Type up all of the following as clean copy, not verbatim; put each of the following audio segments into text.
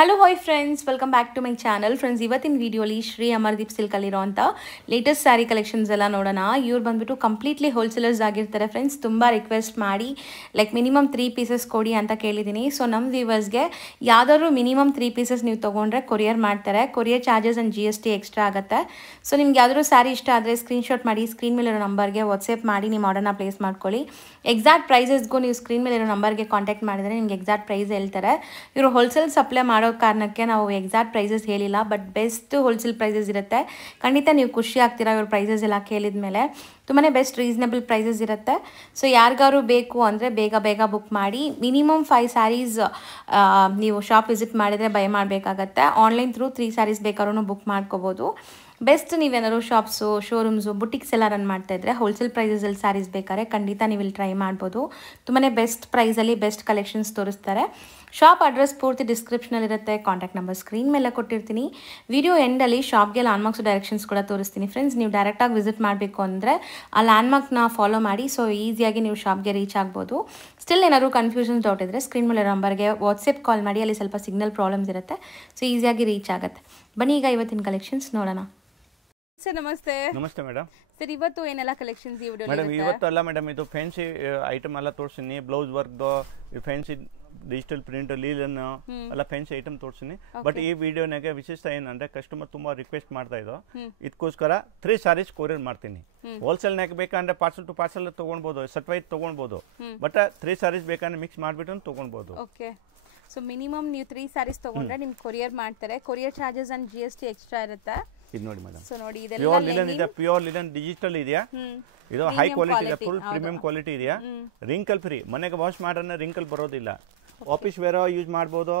Hello hi friends, welcome back to my channel. Friends, ಇವತ್ತಿನ ವಿಡಿಯೋಲಿ ಶ್ರೀ ಅಮರ್ದೀಪ್ ಸಿಲ್ಕಲ್ಲಿರೋ ಅಂತ ಲೇಟೆಸ್ಟ್ ಸ್ಯಾರಿ ಕಲೆಕ್ಷನ್ಸ್ ಎಲ್ಲ ನೋಡೋಣ. ಇವ್ರು ಬಂದ್ಬಿಟ್ಟು ಕಂಪ್ಲೀಟ್ಲಿ ಹೋಲ್ಸೇಲರ್ಸ್ ಆಗಿರ್ತಾರೆ ಫ್ರೆಂಡ್ಸ್. ತುಂಬ ರಿಕ್ವೆಸ್ಟ್ ಮಾಡಿ ಮಿನಿಮಮ್ 3 ಪೀಸಸ್ ಕೊಡಿ ಅಂತ ಕೇಳಿದ್ದೀನಿ. ಸೊ ನಮ್ಮ ವ್ಯೂವರ್ಸ್ಗೆ ಯಾವ್ದಾದ್ರು ಮಿನಿಮಮ್ 3 ಪೀಸಸ್ ನೀವು ತೊಗೊಂಡ್ರೆ ಕೊರಿಯರ್ ಮಾಡ್ತಾರೆ. Courier charges and GST extra ಆಗುತ್ತೆ. ಸೊ ನಿಮ್ಗೆ ಯಾವ್ದಾದ್ರು ಸ್ಯಾರಿ ಇಷ್ಟ ಆದರೆ ಸ್ಕ್ರೀನ್ಶಾಟ್ ಮಾಡಿ ಸ್ಕ್ರೀನ್ ಮೇಲಿರೋ ನಂಬರ್ಗೆ ವಾಟ್ಸಪ್ ಮಾಡಿ ನಿಮ್ಮ ಆರ್ಡರ್ನ ಪ್ಲೇಸ್ ಮಾಡ್ಕೊಳ್ಳಿ. ಎಕ್ಸಾಕ್ಟ್ ಪ್ರೈಸಸ್ಗೂ ನೀವು ಸ್ಕ್ರೀನ್ ಮೇಲಿರೋ ನಂಬರ್ಗೆ ಕಾಂಟ್ಯಾಕ್ಟ್ ಮಾಡಿದರೆ ನಿಮ್ಗೆ ಎಕ್ಸಾಕ್ಟ್ ಪ್ರೈಸ್ ಹೇಳ್ತಾರೆ. ಇವರು ಹೋಲ್ಸೇಲ್ ಸಪ್ಲೈ ಮಾಡೋ ಕಾರಣಕ್ಕೆ ನಾವು ಎಕ್ಸಾಕ್ಟ್ ಪ್ರೈಸಸ್ ಹೇಳಿಲ್ಲ, ಬಟ್ ಬೆಸ್ಟ್ ಹೋಲ್ಸೇಲ್ ಪ್ರೈಸಸ್ ಇರುತ್ತೆ. ಖಂಡಿತ ನೀವು ಖುಷಿ ಆಗ್ತೀರಾ ಇವ್ರ ಪ್ರೈಸಸ್ ಎಲ್ಲ ಕೇಳಿದ ಮೇಲೆ. ತುಂಬಾ ಬೆಸ್ಟ್ ರೀಸನಬಲ್ ಪ್ರೈಸಸ್ ಇರುತ್ತೆ. ಸೊ ಯಾರಿಗಾರು ಬೇಕು ಅಂದರೆ ಬೇಗ ಬುಕ್ ಮಾಡಿ. ಮಿನಿಮಮ್ 5 ಸ್ಯಾರೀಸ್ ನೀವು ಶಾಪ್ ವಿಸಿಟ್ ಮಾಡಿದರೆ ಬೈ ಮಾಡಬೇಕಾಗತ್ತೆ. ಆನ್ಲೈನ್ ಥ್ರೂ 3 ಸ್ಯಾರೀಸ್ ಬೇಕಾದ್ರೂ ಬುಕ್ ಮಾಡ್ಕೋಬೋದು. ಬೆಸ್ಟ್ ನೀವೇನಾದ್ರು ಶಾಪ್ಸು, ಶೋರೂಮ್ಸು, ಬುಟಿಕ್ಸ್ ಎಲ್ಲ ರನ್ ಮಾಡ್ತಾ ಇದ್ರೆ ಹೋಲ್ಸೇಲ್ ಪ್ರೈಸಸಲ್ಲಿ ಸ್ಯಾರೀಸ್ ಬೇಕಾದ್ರೆ ಖಂಡಿತ ನೀವು ಇಲ್ಲಿ ಟ್ರೈ ಮಾಡ್ಬೋದು. ತುಂಬಾ ಬೆಸ್ಟ್ ಪ್ರೈಸಲ್ಲಿ ಬೆಸ್ಟ್ ಕಲೆಕ್ಷನ್ಸ್ ತೋರಿಸ್ತಾರೆ. ಶಾಪ್ ಅಡ್ರೆಸ್ ಪೂರ್ತಿ ಡಿಸ್ಕ್ರಿಪ್ಷನಲ್ಲಿರುತ್ತೆ. ಕಾಂಟ್ಯಾಕ್ಟ್ ನಂಬರ್ ಸ್ಕ್ರೀನ್ ಮೇಲೆ ಕೊಟ್ಟಿರ್ತೀನಿ. ವಿಡಿಯೋ ಎಂಡಲ್ಲಿ ಶಾಪ್ಗೆ ಲ್ಯಾಂಡ್ಮಾರ್ಕ್ಸ್ ಡೈರೆಕ್ಷನ್ಸ್ ಕೂಡ ತೋರಿಸ್ತೀನಿ ಫ್ರೆಂಡ್ಸ್. ನೀವು ಡೈರೆಕ್ಟಾಗಿ ವಿಸಿಟ್ ಮಾಡಬೇಕು ಅಂದರೆ ಆ ಲ್ಯಾಂಡ್ಮಾರ್ಕ್ನ ಫಾಲೋ ಮಾಡಿ. ಸೊ ಈಸಿಯಾಗಿ ನೀವು ಶಾಪ್ಗೆ ರೀಚ್ ಆಗ್ಬೋದು. ಸ್ಟಿಲ್ ಏನಾದ್ರು ಕನ್ಫ್ಯೂಷನ್ಸ್ ಡೌಟ್ ಇದ್ದರೆ ಸ್ಕ್ರೀನ್ ಮೇಲೆ ನಂಬರ್ಗೆ ವಾಟ್ಸಪ್ ಕಾಲ್ ಮಾಡಿ. ಅಲ್ಲಿ ಸ್ವಲ್ಪ ಸಿಗ್ನಲ್ ಪ್ರಾಬ್ಲಮ್ಸ್ ಇರುತ್ತೆ. ಸೊ ಈಸಿಯಾಗಿ ರೀಚ್ ಆಗುತ್ತೆ. ಬನ್ನಿ ಈಗ ಇವತ್ತಿನ ಕಲೆಕ್ಷನ್ಸ್ ನೋಡೋಣ. ಸರ್ ನಮಸ್ತೆ. ನಮಸ್ತೆ ಮೇಡಮ್. ಸರ್ ಇವತ್ತು ಏನೆಲ್ಲ ಕಲೆಕ್ಷನ್ಸ್ ಈ ವಿಡಿಯೋ ಮೇಡಮ್ ಇವತ್ತು ಅಲ್ಲ ಮೇಡಮ್, ಇದು ಫ್ಯಾನ್ಸಿ ಐಟಮ್ ಎಲ್ಲ ತೋರಿಸ್ತೀನಿ. ಬ್ಲೌಸ್ ವರ್ಕ್ದು, ಫ್ಯಾನ್ಸಿ ಡಿಜಿಟಲ್ ಪ್ರಿಂಟ್, ಲೀಲನ್ ಎಲ್ಲ ಫ್ಯಾನ್ಸಿ ಐಟಮ್ ತೋರಿಸ್ತೀನಿ. ಬಟ್ ಈ ವಿಡಿಯೋನಾಗೆ ವಿಶೇಷ ಏನಂದ್ರೆ ಕಸ್ಟಮರ್ ತುಂಬಾ ರಿಕ್ವೆಸ್ಟ್ ಮಾಡ್ತಾ ಇದ್ದು, ಇದಕ್ಕೋಸ್ಕರ 3 ಸ್ಯಾರೀಸ್ ಕೊರಿಯರ್ ಮಾಡ್ತೀನಿ. ಹೋಲ್ಸೇಲ್ನಾಗ ಬೇಕಂದ್ರೆ ಪಾರ್ಸಲ್ ಟು ಪಾರ್ಸಲ್ ತಗೊಳ್ಬಹುದು, ಸೆಟ್ ವೈಸ್ ತಗೊಳ್ಬಹುದು. ಬಟ್ 3 ಸ್ಯಾರೀಸ್ ಬೇಕಂದ್ರೆ ಮಿಕ್ಸ್ ಮಾಡ್ಬಿಟ್ಟು ತಗೊಳ್ಬಹುದು. ಓಕೆ. ಸೊ ಮಿನಿಮಮ್ ನೀವು 3 ಸ್ಯಾರೀಸ್ ತಗೊಂಡ್ರೆ ನಿಮ್ಗೆ ಕೊರಿಯರ್ ಮಾಡ್ತಾರೆ. Courier charges and GST extra ಇರುತ್ತೆ. ಇದು ನೋಡಿ ಮೇಡಮ್, ಸೊ ನೋಡಿ ಪ್ಯೂರ್ ಲಿನನ್ ಇದೆ, ಪ್ಯೂರ್ ಲಿನನ್ ಡಿಜಿಟಲ್ ಇದೆಯಾ, ಇದು ಹೈ ಕ್ವಾಲಿಟಿ ಇದೆ, ಫುಲ್ ಪ್ರೀಮಿಯಂ ಕ್ವಾಲಿಟಿ ಇದೆಯಾ, ರಿಂಕಲ್ ಫ್ರೀ. ಮನೆಗೆ ವಾಶ್ ಮಾಡ್ರೆ ರಿಂಕಲ್ ಬರೋದಿಲ್ಲ. ಆಫೀಸ್ ವೇರ್ ಯೂಸ್ ಮಾಡ್ಬೋದು,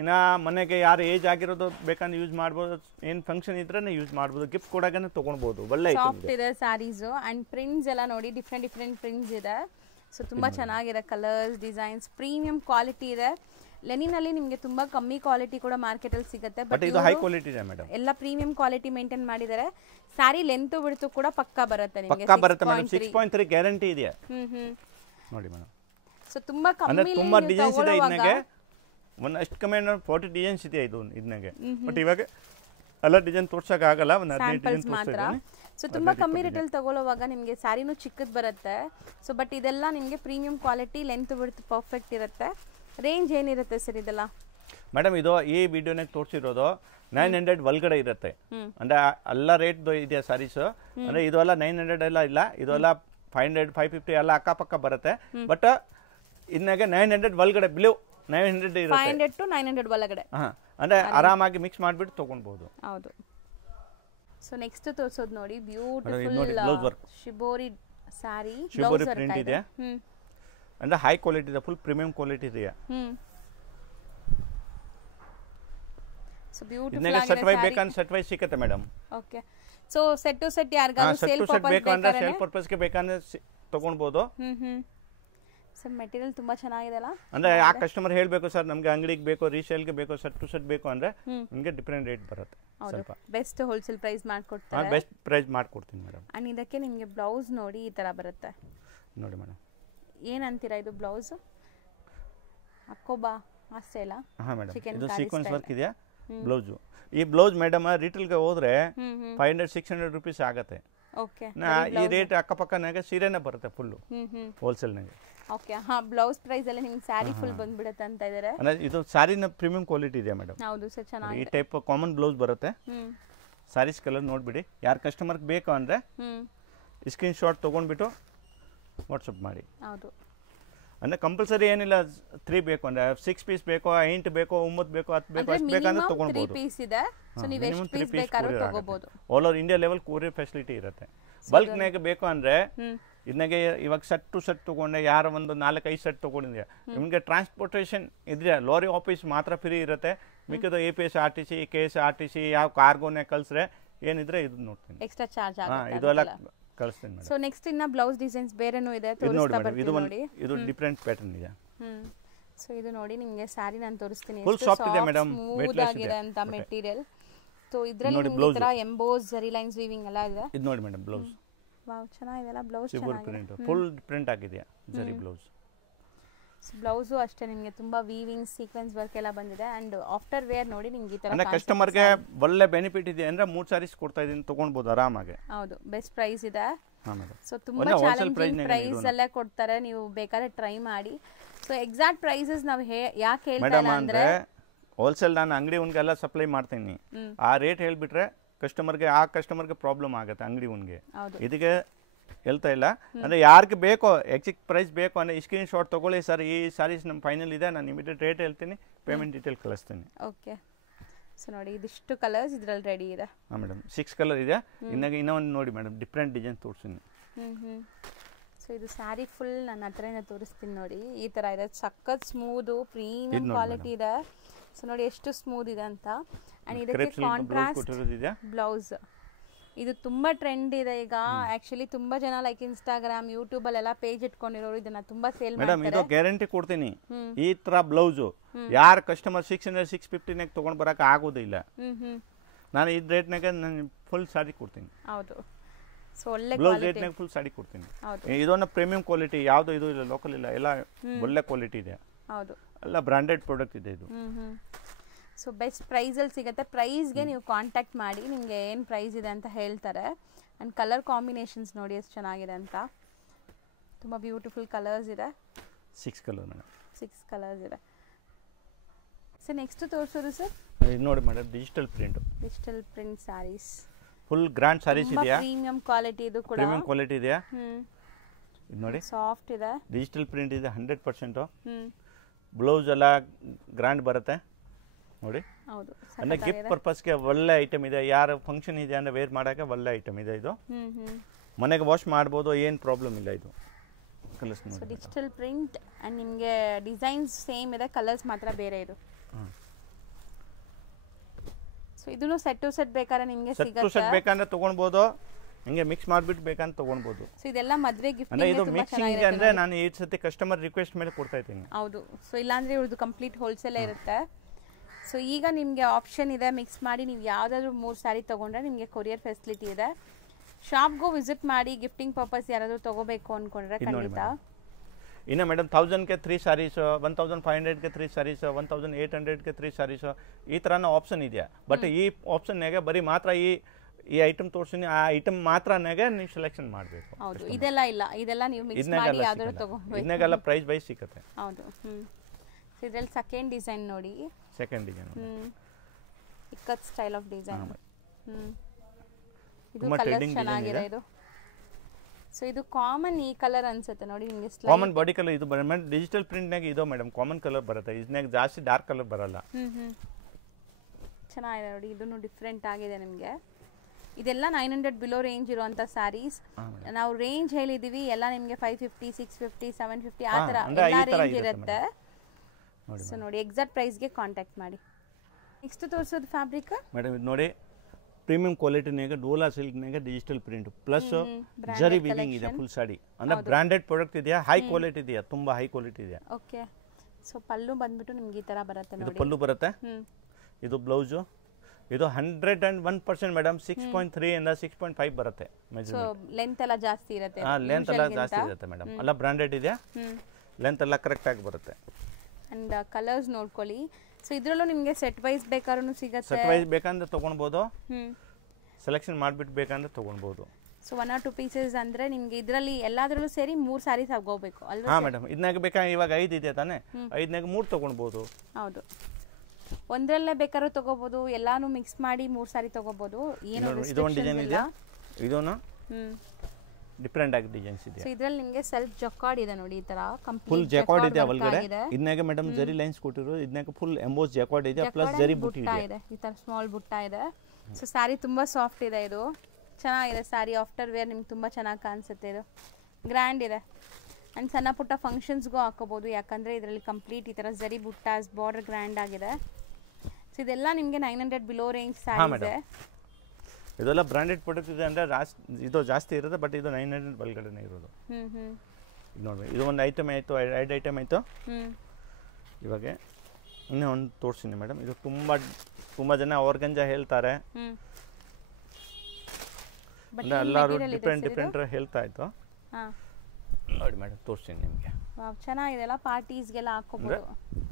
ಇನ್ನ ಮನೆಗೆ ಯಾರು ಏಜ್ ಆಗಿರೋದು ಬೇಕಂದ್ರೆ ಯೂಸ್ ಮಾಡ್ಬೋದು. ಏನ್ ಫಂಕ್ಷನ್ ಇದ್ರೆ ಯೂಸ್ ಮಾಡ್ಬೋದು, ಗಿಫ್ಟ್ ಕೊಡಾಗನೆ ತಗೊಳ್ಬಹುದು. ಒಳ್ಳೆ ಸಾಫ್ಟ್ ಇದೆ ಸ್ಯಾರೀಸ್ ಅಂಡ್ ಪ್ರಿಂಟ್ಸ್ ಎಲ್ಲ ನೋಡಿ ಡಿಫ್ರೆಂಟ್ ಪ್ರಿಂಟ್ಸ್ ಇದೆ. ಸೊ ತುಂಬಾ ಚೆನ್ನಾಗಿದೆ, ಕಲರ್ಸ್, ಡಿಸೈನ್ಸ್, ಪ್ರೀಮಿಯಂ ಕ್ವಾಲಿಟಿ ಇದೆ. ಲೆನಿನ್ ಅಲ್ಲಿ ನಿಮಗೆ ತುಂಬಾ ಕಮ್ಮಿ ಕ್ವಾಲಿಟಿ ಕೂಡ ಮಾರ್ಕೆಟ್ ಅಲ್ಲಿ ಸಿಗುತ್ತೆ. ಬಟ್ ಇದು ಹೈ ಕ್ವಾಲಿಟಿ ಇದೆ ಮೇಡಮ್. ಎಲ್ಲ ಪ್ರೀಮಿಯಂ ಕ್ವಾಲಿಟಿ ಮೇಂಟೈನ್ ಮಾಡಿದ್ದಾರೆ. ಸ್ಯಾರಿ ಲೆಂತ್ ಬಿಡ್ತು ಕೂಡ ಪಕ್ಕಾ ಬರುತ್ತೆ ನಿಮಗೆ. ಪಕ್ಕಾ ಬರುತ್ತೆ ಮೇಡಮ್. 6.3 ಗ್ಯಾರಂಟಿ ಇದೆ. ನೋಡಿ ಮೇಡಮ್. ಸೊ ತುಂಬಾ ಕಮ್ಮಿ, ತುಂಬಾ ಡಿಸೈನ್ಸ್ ಇದೆ ಇದಕ್ಕೆ. ಒಂದಷ್ಟು ಕಮ್ಮಿ 40 ಡಿಸೈನ್ಸ್ ಇದೆ ಇದು ಇದಕ್ಕೆ. ಬಟ್ ಇವಾಗ ಎಲ್ಲ ಡಿಸೈನ್ ತೋರ್ಸಕ್ಕೆ ಆಗಲ್ಲ, ಒಂದು 15 ಡಿಸೈನ್ ತೋರಿಸ್ತೀನಿ. ಸೊ ತುಂಬಾ ಕಮ್ಮಿ ರೇಟಲ್ಲಿ ತಗೊಳ್ಳುವಾಗ ನಿಮಗೆ ಸ್ಯಾರಿನೂ ಚಿಕ್ಕದು ಬರುತ್ತೆ. ಸೊ ಬಟ್ ಇದೆಲ್ಲ ನಿಮಗೆ ಪ್ರೀಮಿಯಂ ಕ್ವಾಲಿಟಿ, ಲೆಂತ್ ಬಿಡ್ತು ಪರ್ಫೆಕ್ಟ್ ಇರುತ್ತೆ. ರೇಂಜ್ ಏನಿರುತ್ತೆ ಸರ್ ಇದೆಲ್ಲ? ಮೇಡಮ್ ಇದು ಈ ವಿಡಿಯೋನಾಗ ತೋರಿಸಿರೋದು 900 ಒಳಗಡೆ ಇರುತ್ತೆ. ಅಂದ್ರೆ ಎಲ್ಲ ರೇಟ್ ಇದೆ ಸ್ಯಾರೀಸ್. ಅಂದ್ರೆ ಇದು ಎಲ್ಲ 900 ಎಲ್ಲ ಇಲ್ಲ, ಇದು ಎಲ್ಲ 500, 550 ಎಲ್ಲ ಅಕ್ಕಪಕ್ಕ ಬರುತ್ತೆ. ಬಟ್ ಇದನ್ನಾಗೆ 900 ಒಳಗಡೆ, ಬಿಲೋ 900 ಇರುತ್ತೆ. 500 to 900 ಒಳಗಡೆ. ಅಂದ್ರೆ ಆರಾಮಾಗಿ ಮಿಕ್ಸ್ ಮಾಡಿಬಿಟ್ಟು ತಗೊಳ್ಬಹುದು. ಹೌದು. ಸೊ ನೆಕ್ಸ್ಟ್ ತೋರಿಸೋದು ನೋಡಿ, beautiful shibori sari, shibori print ಇದೆ. ಅಂದ್ರೆ ಹೈ ಕ್ವಾಲಿಟಿ ಇದೆ, ಫುಲ್ ಪ್ರೀಮಿಯಂ ಕ್ವಾಲಿಟಿ ಇದೆ. ಸೊ ಬ್ಯೂಟಿಫುಲ್ ಇದನ್ನ ಸೆಟ್ ವೈ ಬೇಕಂದ್ರೆ ಸೆಟ್ ವೈ ಸಿಗುತ್ತೆ madam. Okay. So set to set ಯಾರಿಗಾದ್ರೂ ಸೇಲ್ ಪರ್ಪಸ್ ಬೇಕಂದ್ರೆ ಸೇಲ್ ಪರ್ಪಸ್ ಗೆ ಬೇಕಂದ್ರೆ ತಗೊಳ್ಬಹುದು. ಸರ್ ಮೆಟೀರಿಯಲ್ ತುಂಬಾ ಚೆನ್ನಾಗಿದೆ ಅಲ್ಲ? ಅಂದ್ರೆ ಆ ಕಸ್ಟಮರ್ ಹೇಳಬೇಕು ಸರ್ ನಮಗೆ ಅಂಗಡಿಗೆ ಬೇಕು, ರೀಸೇಲ್ ಗೆ ಬೇಕು, ಸೆಟ್ ಟು ಸೆಟ್ ಬೇಕು ಅಂದ್ರೆ ನಿಮಗೆ ಡಿಫರೆಂಟ್ ರೇಟ್ ಬರುತ್ತೆ. ಸ್ವಲ್ಪ ಬೆಸ್ಟ್ ಹೋಲ್ಸೇಲ್ ಪ್ರೈಸ್ ಮಾಡ್ಕೊಡ್ತಾರೆ. ಬೆಸ್ಟ್ ಪ್ರೈಸ್ ಮಾಡ್ಕೊಡ್ತೀನಿ ಮೇಡಮ್. ಅಂಡ್ ಇದಕ್ಕೆ ನಿಮಗೆ ಬ್ಲೌಸ್ ನೋಡಿ ಈ ತರ ಬರುತ್ತೆ. ನೋಡಿ ಮೇಡಮ್, ಏನಂತೀರಾ ಇದು ಬ್ಲೌಸ್? ಅಕ್ಕೋಬಾ ಅಷ್ಟೇ ಇಲ್ಲ? ಹಾ ಮೇಡಮ್, ಇದು ಸೀಕ್ವೆನ್ಸ್ ವರ್ಕ್ ಇದೆಯಾ ಬ್ಲೌಸ್. ಈ ಬ್ಲೌಸ್ ಮೇಡಮ್ ರಿಟೇಲ್ ಗೆ ಹೋದ್ರೆ 500-600 ರೂಪೀಸ್ ಆಗುತ್ತೆ. ಓಕೆ. ಈ ರೇಟ್ ಅಕ್ಕಪಕ್ಕನಾಗ ಸೀರೆನೇ ಬರುತ್ತೆ ಫುಲ್ ಹೋಲ್ಸೇಲ್ ನಾಗೆ. ಓಕೆ. ಹಾ, ಬ್ಲೌಸ್ ಪ್ರೈಸ್ ಅಲ್ಲಿ ನಿಮಗೆ ಸ್ಯಾರಿ ಫುಲ್ ಬಂದ್ಬಿಡುತ್ತೆ ಅಂತ ಇದ್ದಾರೆ. ಅಂದ್ರೆ ಇದು ಸ್ಯಾರಿನ ಪ್ರೀಮಿಯಂ ಕ್ವಾಲಿಟಿ ಇದೆ ಮೇಡಮ್. ಹೌದು ಸರ್, ಚೆನ್ನಾಗಿದೆ. ಈ ಟೈಪ್ ಕಾಮನ್ ಬ್ಲೌಸ್ ಬರುತ್ತೆ. ಸ್ಯಾರೀಸ್ ಕಲರ್ ನೋಡ್ಬಿಡಿ. ಯಾರು ಕಸ್ಟಮರ್ ಬೇಕು ಅಂದ್ರೆ ಸ್ಕ್ರೀನ್ ಶಾಟ್ ತಗೊಂಡ್ಬಿಟ್ಟು ವಾಟ್ಸಪ್ ಮಾಡಿ. ಹೌದು. ಅಂದ್ರೆ ಕಂಪಲ್ಸರಿ ಏನಿಲ್ಲ, 3 ಬೇಕು ಅಂದ್ರೆ 6 ಪೀಸ್ ಬೇಕೋ, 8 ಬೇಕೋ, 9 ಬೇಕೋ, 10 ಬೇಕೋ, ಅಷ್ಟು ಬೇಕಂದ್ರೆ ತಗೊಳ್ಬಹುದು. 3 ಪೀಸ್ ಇದೆ. ಸೊ ನೀವು ಎಷ್ಟು ಪೀಸ್ ಬೇಕಾದ್ರೂ ತಗೋಬಹುದು. All over India level courier facility ಇರುತ್ತೆ. ಬಲ್ಕ್ ನಾಗ ಬೇಕು ಅಂದ್ರೆ ಇದನ್ನಾಗೆ ಇವಾಗ ಸೆಟ್ ಟು ಸೆಟ್ ತಗೊಂಡೆ, ಯಾರು ಒಂದು 4-5 ಸೆಟ್ ತಗೊಂಡಿದ್ಯಾ, ನಿಮಗೆ ಟ್ರಾನ್ಸ್ಪೋರ್ಟೇಷನ್ ಇದ್ರೆ ಲಾರಿ ಆಫೀಸ್ ಮಾತ್ರ ಫ್ರೀ ಇರುತ್ತೆ. ಮಿಕ್ಕಿದ APS RTC, KSRTC ಯಾವ ಕಾರ್ಗೋನೇ ಕಳ್ಸ್ರೆ ಏನಿದ್ರೆ ಇದು ನೋಡ್ತೀನಿ, ಎಕ್ಸ್ಟ್ರಾ ಚಾರ್ಜ್ ಆಗುತ್ತೆ. ಇದೆಲ್ಲ ಕಳಿಸ್ತೀನಿ ಮೇಡಮ್. ಸೊ ನೆಕ್ಸ್ಟ್ ಇನ್ನ ಬ್ಲೌಸ್ ಡಿಸೈನ್ಸ್ ಬೇರೆನೂ ಇದೆ, ತೋರಿಸ್ತಾ ಬರ್ತೀನಿ ನೋಡಿ. ಇದು ಡಿಫರೆಂಟ್ ಪ್ಯಾಟರ್ನ್ ಇದೆ. ಸೊ ಇದು ನೋಡಿ ನಿಮಗೆ ಸ್ಯಾರಿ ನಾನು ತೋರಿಸ್ತೀನಿ. ಫುಲ್ ಸಾಫ್ಟ್ ಇದೆ ಮೇಡಮ್, ಸ್ಮೂತ್ ಆಗಿದೆ ಅಂತ ಮೆಟೀರಿಯಲ್. ಸೊ ಇದರಲ್ಲಿ ನಿಮಗೆ ಈ ತರ ಎಂಬೋಸ್ ಜರಿ ಲೈನ್ಸ್ ವೀವಿಂಗ್ ಎಲ್ಲ ಇದೆ. ಇದು ನೋಡಿ ಮೇಡಮ್ ಬ್ಲೌಸ್. ವಾವ್, ಚೆನ್ನಾಗಿದೆ ಅಲ್ಲ ಬ್ಲೌಸ್? ಚೆನ್ನಾಗಿದೆ. ಫುಲ್ ಪ್ರಿಂಟ್ ಆಗಿದೆ ಜರಿ ಬ್ಲೌಸ್. ಬ್ಲೌಸು ಅಷ್ಟೇ ನಿಮಗೆ ತುಂಬಾ ವೀವಿಂಗ್ ಸೀಕ್ವೆನ್ಸ್ ವರ್ಕ್ ಎಲ್ಲ ಬಂದಿದೆ ಅಂಡ್ ಆಫ್ಟರ್ ವೇರ್ ನೋಡಿ ನಿಮಗೆ ಈ ತರ ಅಂದ್ರೆ ಕಸ್ಟಮರ್ಗೆ ಒಳ್ಳೆ ಬೆನಿಫಿಟ್ ಇದೆ ಅಂದ್ರೆ 3 ಸಾರೀಸ್ ಕೊಡ್ತಾ ಇದೀನಿ ತಗೊಂಡ್ಬೋದು ಆರಾಮಾಗಿ. ಹೌದು ಬೆಸ್ಟ್ ಪ್ರೈಸ್ ಇದೆ. ಹಾ ಮೇಡಂ. ಸೊ ತುಂಬಾ ಚಾಲೆಂಜಿಂಗ್ ಪ್ರೈಸ್ ಅಲ್ಲೇ ಕೊಡ್ತಾರೆ, ನೀವು ಬೇಕಾದ್ರೆ ಟ್ರೈ ಮಾಡಿ. ಸೊ ಎಕ್ಸಾಕ್ಟ್ ಪ್ರೈಸಸ್ ನಾವು ಯಾಕೆ ಹೇಳ್ತಾ ಇಲ್ಲ ಅಂದ್ರೆ ಹೋಲ್ಸೇಲ್ ನಾನು ಅಂಗಡಿ ಉನ್ಗೆಲ್ಲ ಸಪ್ಲೈ ಮಾಡ್ತೀನಿ, ಆ ರೇಟ್ ಹೇಳ್ಬಿಟ್ರೆ ಕಸ್ಟಮರ್ಗೆ ಪ್ರಾಬ್ಲಮ್ ಆಗುತ್ತೆ ಅಂಗಡಿ ಉನ್ಗೆ. ಇದಕ್ಕೆ ಹೇಳ್ತಾ ಇಲ್ಲ. ಅಂದ್ರೆ ಯಾರಿಗೆ ಬೇಕೋ ಎಕ್ಸಿಕ್ ಪ್ರೈಸ್ ಬೇಕು ಅಂದ್ರೆ ಸ್ಕ್ರೀನ್ ಶಾಟ್ ತಗೊಳ್ಳಿ ಸರ್, ಈ ಸಾರೀಸ್ ನಮ್ಮ ಫೈನಲ್ ಇದೆ, ನಾನು ಇಮಿಡಿಯೇಟ್ ರೇಟ್ ಹೇಳ್ತೀನಿ, ಪೇಮೆಂಟ್ ಡೀಟೇಲ್ ಕಳಿಸ್ತೀನಿ. ಓಕೆ. ಸೊ ನೋಡಿ ಇದಿಷ್ಟು ಕಲರ್ಸ್ ಇದರಲ್ಲಿ ರೆಡಿ ಇದೆ. ಹಾಂ ಮೇಡಮ್ 6 ಕಲರ್ ಇದೆ. ಇನ್ನೊಂದು ನೋಡಿ ಮೇಡಮ್ ಡಿಫ್ರೆಂಟ್ ಡಿಸೈನ್ ತೋರಿಸ್ತೀನಿ. ಸೊ ಇದು ಸ್ಯಾರಿ ಫುಲ್ ನನ್ನ ಹತ್ರನೇ ತೋರಿಸ್ತೀನಿ ನೋಡಿ, ಈ ತರ ಇದೆ, ಸಖತ್ ಸ್ಮೂದು ಪ್ರೀಮಿಯಂ ಕ್ವಾಲಿಟಿ ಇದೆ. ಸೊ ನೋಡಿ ಎಷ್ಟು ಸ್ಮೂತ್ ಇದೆ ಅಂತ. ಅಂಡ್ ಇದಕ್ಕೆ ಕಾಂಟ್ರಾಸ್ಟ್ ಬ್ಲೌಸ್, ಇದು ತುಂಬಾ ಟ್ರೆಂಡ್ ಇದೆ ಈಗ. ಆಕ್ಚುಲಿ ತುಂಬಾ ಜನ ಲೈಕ್ ಇನ್ಸ್ಟಾಗ್ರಾಮ್ ಯೂಟ್ಯೂಬ್ ಅಲ್ಲೆಲ್ಲ ಪೇಜ್ ಇಟ್ಕೊಂಡಿರೋರು ಇದನ್ನ ತುಂಬಾ ಸೇಲ್ ಮಾಡ್ತಾರೆ. ಮೇಡಮ್ ಇದು ಗ್ಯಾರಂಟಿ ಕೊಡ್ತೀನಿ, ಈ ತರ ಬ್ಲೌಸ್ ಯಾರ ಕಸ್ಟಮರ್ 600 650 ನಾಗ ತಗೊಂಡ್ ಬರಕ ಆಗೋದಿಲ್ಲ. ನಾನು ಈ ರೇಟ್ ನಾಗ ನಾನು ಫುಲ್ ಸಾರಿ ಕೊಡ್ತೀನಿ. ಹೌದು. ಸೊ ಒಳ್ಳೆ ಬ್ಲೌಸ್ ರೇಟ್ ನಾಗ ಫುಲ್ ಸಾರಿ ಕೊಡ್ತೀನಿ. ಇದೊಂದು ಪ್ರೀಮಿಯಂ ಕ್ವಾಲಿಟಿ, ಯಾವುದು ಇದು ಇಲ್ಲ, ಲೋಕಲ್ ಇಲ್ಲ, ಎಲ್ಲ ಒಳ್ಳೆ ಕ್ವಾಲಿಟಿ ಇದೆ. ಹೌದು, ಎಲ್ಲ ಬ್ರಾಂಡೆಡ್ ಪ್ರಾಡಕ್ಟ್ ಇದೆ ಇದು. ಸೊ ಬೆಸ್ಟ್ ಪ್ರೈಸಲ್ಲಿ ಸಿಗುತ್ತೆ. ಪ್ರೈಸ್ಗೆ ನೀವು ಕಾಂಟ್ಯಾಕ್ಟ್ ಮಾಡಿ, ನಿಮಗೆ ಏನು ಪ್ರೈಸ್ ಇದೆ ಅಂತ ಹೇಳ್ತಾರೆ. ಆ್ಯಂಡ್ ಕಲರ್ ಕಾಂಬಿನೇಷನ್ಸ್ ನೋಡಿ ಎಷ್ಟು ಚೆನ್ನಾಗಿದೆ ಅಂತ, ತುಂಬ ಬ್ಯೂಟಿಫುಲ್ ಕಲರ್ಸ್ ಇದೆ. 6 ಕಲರ್ ಮೇಡಮ್, 6 ಕಲರ್ಸ್ ಇದೆ. ಸರ್ ನೆಕ್ಸ್ಟ್ ತೋರಿಸೋದು ಸರ್, ಇದು ನೋಡಿ madam digital print saris, full grand saris ಇದೆಯಾ, ಪ್ರೀಮಿಯಂ ಕ್ವಾಲಿಟಿ, ಇದು ಕೂಡ ಪ್ರೀಮಿಯಂ ಕ್ವಾಲಿಟಿ ಇದೆಯಾ. ಇದು ನೋಡಿ ಸಾಫ್ಟ್ ಇದೆ, ಡಿಜಿಟಲ್ ಪ್ರಿಂಟ್ ಇದೆ 100%. ಬ್ಲೌಸ್ ಎಲ್ಲ ಗ್ರ್ಯಾಂಡ್ ಬರುತ್ತೆ ನೋಡಿ. ಹೌದು, ಅಂದ್ರೆ ಗಿಫ್ಟ್ ಪರ್ಪಸ್ಗೆ ಒಳ್ಳೆ ಐಟಮ್ ಇದೆ, ಯಾರು ಫಂಕ್ಷನ್ ಇದೆ ಅಂದ್ರೆ ವೇರ್ ಮಾಡೋಕೆ ಒಳ್ಳೆ ಐಟಮ್ ಇದೆ. ಇದು ಮನೆಗೆ ವಾಶ್ ಮಾಡ್ಬೋದು, ಏನು ಪ್ರಾಬ್ಲಮ್ ಇಲ್ಲ. ಇದು ಕಲರ್ಸ್ ನೋಡಿ, ಡಿಜಿಟಲ್ ಪ್ರಿಂಟ್ ಅಂಡ್ ನಿಮಗೆ ಡಿಸೈನ್ಸ್ ಸೇಮ್ ಇದೆ, ಕಲರ್ಸ್ ಮಾತ್ರ ಬೇರೆ. ಇದು ಸೊ ಇದನ್ನು ಸೆಟ್ ಟು ಸೆಟ್ ಬೇಕಾದ್ರೆ ನಿಮಗೆ ಸಿಗುತ್ತೆ, ಸೆಟ್ ಬೇಕಂದ್ರೆ ತಗೊಳ್ಬೋದು, ಹಿಂಗೆ ಮಿಕ್ಸ್ ಮಾಡ್ಬಿಟ್ಟು ಬೇಕಂತ ತಗೊಳ್ಬೋದು. ಸೊ ಇದೆಲ್ಲ ಮದುವೆ ಗಿಫ್ಟ್ ಅಂದ್ರೆ ಇದು ಮಿಕ್ಸಿಂಗ್ ಅಂದ್ರೆ ನಾನು ಈ ಸತಿ ಕಸ್ಟಮರ್ ರಿಕ್ವೆಸ್ಟ್ ಮೇಲೆ ಕೊಡ್ತಾ ಇದ್ದೀನಿ. ಹೌದು. ಸೊ ಇಲ್ಲಾಂದ್ರೆ ಇವ್ರದ್ದು ಕಂಪ್ಲೀಟ್ ಹೋಲ್ಸೇಲ್ ಇರುತ್ತೆ. ಸೊ ಈಗ ನಿಮಗೆ ಆಪ್ಷನ್ ಇದೆ, ಮಿಕ್ಸ್ ಮಾಡಿ ನೀವು ಯಾವುದಾದ್ರೂ 3 ಸ್ಯಾರಿ ತೊಗೊಂಡ್ರೆ ನಿಮಗೆ ಕೊರಿಯರ್ ಫೆಸಿಲಿಟಿ ಇದೆ. ಶಾಪ್ಗೂ ವಿಸಿಟ್ ಮಾಡಿ, ಗಿಫ್ಟಿಂಗ್ ಪರ್ಪಸ್ ಯಾರಾದರೂ ತೊಗೋಬೇಕು ಅಂದ್ಕೊಂಡ್ರೆ ಖಂಡಿತ. ಇನ್ನು ಮೇಡಮ್ 1000ಗೆ 3 ಸ್ಯಾರೀಸ್, 1500ಗೆ 3 ಸ್ಯಾರೀಸ್, 1800ಗೆ 3 ಸ್ಯಾರೀಸ್, ಈ ಥರನ ಆಪ್ಷನ್ ಇದೆಯಾ. ಬಟ್ ಈ ಆಪ್ಷನ್ನಾಗೆ ಬರೀ ಮಾತ್ರ ಈ ಐಟಮ್ ತೋರಿಸ್ತೀನಿ, ಆ ಐಟಮ್ ಮಾತ್ರನಾಗೆ ನೀವು ಸೆಲೆಕ್ಷನ್ ಮಾಡಬೇಕು. ಹೌದು, ಇದೆಲ್ಲ ಇಲ್ಲ, ಇದೆಲ್ಲ ನೀವು ಮಿಕ್ಸ್ ಮಾಡಿ ಯಾವ್ದಾದ್ರು ತಗೋಬೇಕು. ಇದನ್ನೆಲ್ಲ ಪ್ರೈಸ್ ವೈಸ್ ಸಿಗುತ್ತೆ. ಹೌದು. ಇದರಲ್ಲಿ ಸೆಕೆಂಡ್ ಡಿಸೈನ್ ನೋಡಿ, second design ikat style of design. ಇದು ಕಲರ್ ಚೆನ್ನಾಗಿದೆ. ಇದು ಸೊ ಇದು ಕಾಮನ್ ಈ ಕಲರ್ ಅನ್ಸುತ್ತೆ ನೋಡಿ ನಿಮಗೆ, ಕಾಮನ್ ಬಾಡಿ ಕಲರ್. ಇದು ಡಿಜಿಟಲ್ ಪ್ರಿಂಟ್ ನಾಗ ಇದು ಮೇಡಮ್ ಕಾಮನ್ ಕಲರ್ ಬರುತ್ತೆ, ಇದನ್ನಾಗ ಜಾಸ್ತಿ ಡಾರ್ಕ್ ಕಲರ್ ಬರಲ್ಲ. ಚೆನ್ನಾಗಿದೆ ನೋಡಿ, ಇದನ್ನು ಡಿಫ್ರೆಂಟ್ ಆಗಿದೆ ನಿಮಗೆ. ಇದೆಲ್ಲ 900 ಬಿಲೋ ರೇಂಜ್ ಇರುವಂತ ಸ್ಯಾರೀಸ್. ನಾವು ರೇಂಜ್ ಹೇಳಿದೀವಿ, ಎಲ್ಲ ನಿಮಗೆ 550 650 750 ಆ ತರ ಎಲ್ಲ ರೇಂಜ್ ಇರುತ್ತೆ. ಸೊ ನೋಡಿ ಎಕ್ಸಾಕ್ಟ್ ಪ್ರೈಸ್ಗೆ ಕಾಂಟ್ಯಾಕ್ಟ್ ಮಾಡಿ. ನೆಕ್ಸ್ಟ್ ತೋರಿಸೋದು ಫ್ಯಾಬ್ರಿಕ್ ಮೇಡಮ್, ಇದು ನೋಡಿ ಪ್ರೀಮಿಯಂ ಕ್ವಾಲಿಟಿನಾಗ ಡೋಲಾ ಸಿಲ್ಕ್ನಾಗ digital print plus zari weaving ಇದೆ ಫುಲ್ ಸಾಡಿ. ಅಂದ್ರೆ ಬ್ರಾಂಡೆಡ್ ಪ್ರಾಡಕ್ಟ್ ಇದೆಯಾ, ಹೈ ಕ್ವಾಲಿಟಿ ಇದೆಯಾ, ತುಂಬಾ ಹೈ ಕ್ವಾಲಿಟಿ ಇದೆ. ಓಕೆ. ಸೊ ಪಲ್ಲು ಬಂದ್ಬಿಟ್ಟು ನಿಮಗೆ ಈ ತರ ಬರುತ್ತೆ ನೋಡಿ, ಇದು ಪಲ್ಲು ಬರುತ್ತೆ. ಇದು ಬ್ಲೌಸ್, ಇದು 101% ಮೇಡಮ್ 6.3 ಇಂದ 6.5 ಬರುತ್ತೆ. ಸೊ ಲೆಂತ್ ಎಲ್ಲ ಜಾಸ್ತಿ ಇರುತ್ತೆ. ಲೆಂತ್ ಎಲ್ಲ ಜಾಸ್ತಿ ಇರುತ್ತೆ ಮೇಡಮ್, ಎಲ್ಲ ಬ್ರಾಂಡೆಡ್ ಇದೆ, ಲೆಂತ್ ಎಲ್ಲ ಕರೆಕ್ಟ್ ಆಗಿ ಬರುತ್ತೆ. ಅಂಡ್ ಕಲರ್ಸ್ ನೋಡ್ಕೊಳ್ಳಿ. ಸೊ ಇದರಲ್ಲೂ ನಿಮಗೆ ಸೆಟ್ ವೈಸ್ ಬೇಕಾದ್ರೂ ಸಿಗುತ್ತೆ, ಸೆಟ್ ವೈಸ್ ಬೇಕಂದ್ರೆ ತಗೊಳ್ಬೋದು, ಸೆಲೆಕ್ಷನ್ ಮಾಡಿಬಿಟ್ಟು ಬೇಕಂದ್ರೆ ತಗೊಳ್ಬೋದು. ಸೊ 1 or 2 ಪೀಸಸ್ ಅಂದ್ರೆ ನಿಮಗೆ ಇದರಲ್ಲಿ ಎಲ್ಲಾದ್ರಲ್ಲೂ ಸೇರಿ 3 ಸ್ಯಾರೀಸ್ ಆಗೋಬೇಕು ಅಲ್ವಾ? ಹಾ ಮೇಡಮ್, ಇದನ್ನಾಗ ಬೇಕಾದ್ರೆ ಇವಾಗ 5 ಇದೆ ತಾನೆ, 5ನಾಗ 3 ತಗೊಳ್ಬೋದು. ಹೌದು, ಒಂದರಲ್ಲೇ ಬೇಕಾದ್ರೂ ತಗೋಬಹುದು, ಎಲ್ಲಾನು ಮಿಕ್ಸ್ ಮಾಡಿ 3 ಸ್ಯಾರಿ ತಗೋಬಹುದು. ಏನು ಇದು ಒಂದು ಡಿಸೈನ್ ಇದೆ, ಇದೊಂದು ಡಿಫರೆಂಟ್ ಆಗಿ ಡಿಸೈನ್ಸ್ ಇದೆ. ಸೊ ಇದರಲ್ಲಿ ನಿಮಗೆ ಸೆಲ್ಫ್ ಜಕಾರ್ಡ್ ಇದೆ ನೋಡಿ, ಈ ತರ ಕಂಪ್ಲೀಟ್ ಫುಲ್ ಜಕಾರ್ಡ್ ಇದೆ ಒಳಗಡೆ. ಇದನ್ನಾಗ ಮೇಡಮ್ ಜರಿ ಲೈನ್ಸ್ ಕೊಟ್ಟಿರೋ, ಇದನ್ನಾಗ ಫುಲ್ ಎಂಬೋಸ್ ಜಕಾರ್ಡ್ ಇದೆ ಪ್ಲಸ್ ಜರಿ ಬುಟ್ಟಿ ಇದೆ, ಈ ತರ ಸ್ಮಾಲ್ ಬುಟ್ಟ ಇದೆ. ಸೊ ಸ್ಯಾರಿ ತುಂಬಾ ಸಾಫ್ಟ್ ಇದೆ, ಇದು ಚೆನ್ನಾಗಿದೆ ಸ್ಯಾರಿ. ಆಫ್ಟರ್ ವೇರ್ ನಿಮ್ಗೆ ತುಂಬಾ ಚೆನ್ನಾಗಿ ಕಾಣಿಸುತ್ತೆ, ಇದು ಗ್ರ್ಯಾಂಡ್ ಇದೆ. ಅಂಡ್ ಸಣ್ಣ ಪುಟ್ಟ ಫಂಕ್ಷನ್ಸ್ಗೂ ಹಾಕೋಬಹುದು, ಯಾಕಂದ್ರೆ ಇದರಲ್ಲಿ ಕಂಪ್ಲೀಟ್ ಈ ತರ ಜರಿ ಬುಟ್ಟಾಸ್ ಬಾರ್ಡರ್ ಗ್ರ್ಯಾಂಡ್ ಆಗಿದೆ. ಸೊ ಇದೆಲ್ಲ ನಿಮಗೆ 900 ಬಿಲೋ ರೇಂಜ್ ಸ್ಯಾರಿ ಇದೆ. ಇದೆಲ್ಲ ಬ್ರಾಂಡೆಡ್ ಪ್ರಾಡಕ್ಟ್ ಇದೆ ಅಂದ್ರೆ ಇದು ಜಾಸ್ತಿ ಇರುತ್ತೆ, ಬಟ್ ಇದು 900 ಒಳಗಡೆನೇ ಇರೋದು. ನೋಡಿ ಇದು ಒಂದು ಐಟಮ್ ಆಯಿತು, 2 ಐಟಮ್ ಆಯಿತು. ಇವಾಗ ಇನ್ನೂ ಒಂದು ತೋರಿಸ್ತೀನಿ ಮೇಡಮ್. ಇದು ತುಂಬ ಜನ ಆರ್ಗಂಜ ಹೇಳ್ತಾರೆ, ಎಲ್ಲರೂ ಡಿಫ್ರೆಂಟ್ ಹೇಳ್ತಾ ಇತ್ತು. ನೋಡಿ ಮೇಡಮ್ ತೋರಿಸ್ತೀನಿ ನಿಮಗೆ. ವಾವ್ ಚೆನ್ನಾಗಿದೆಲ್ಲ ಪಾರ್ಟೀಸ್ಗೆಲ್ಲ ಹಾಕೋಬಹುದು